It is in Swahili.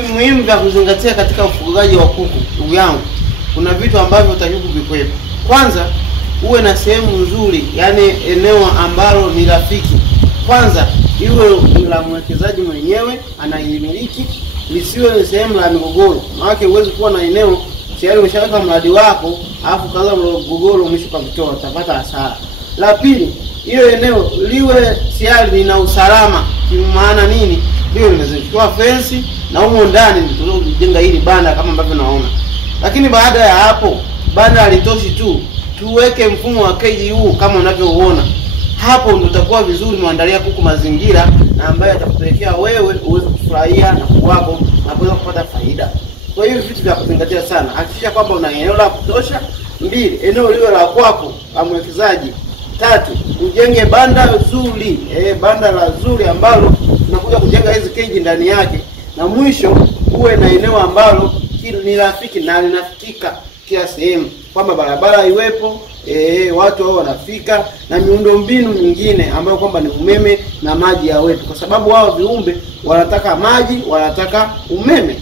Vitu muhimu vya kuzingatia katika ufugaji wa kuku, ndugu yangu, kuna vitu ambavyo utakiwa kuvikwepa. Kwanza, uwe na sehemu nzuri, yani eneo ambalo ni rafiki. Kwanza, iwe la mwekezaji mwenyewe anaimiliki, lisiwe ni sehemu la migogoro. Maana huwezi kuwa na eneo tayari umeshaweka mradi wako, alafu kaanza mgogoro mwisho kavitoa, utapata hasara. La pili, hiyo eneo liwe tayari lina usalama. Maana nini? Ndio nimezitoa fence na humo ndani ndio kujenga hili banda kama ambavyo naona. Lakini baada ya hapo, banda halitoshi tu, tuweke mfumo wa KGU kama unavyoona. Hapo ndio utakuwa vizuri, muandalia kuku mazingira na ambaye atakupelekea wewe uweze kufurahia na kuku wako na kuweza kupata faida. Kwa hiyo vitu vya kuzingatia sana. Hakikisha kwamba una eneo la kutosha. 2, eneo liwe la kwako la mwekezaji. 3, ujenge banda zuri, banda la zuri ambalo unakuja kujenga hizi keji ndani yake. Na mwisho, uwe na eneo ambalo ni rafiki na linafikika kila sehemu, kwamba barabara iwepo, watu wao wanafika, na miundo mbinu mingine ambayo kwamba ni umeme na maji yawepo, kwa sababu wao viumbe wanataka maji, wanataka umeme.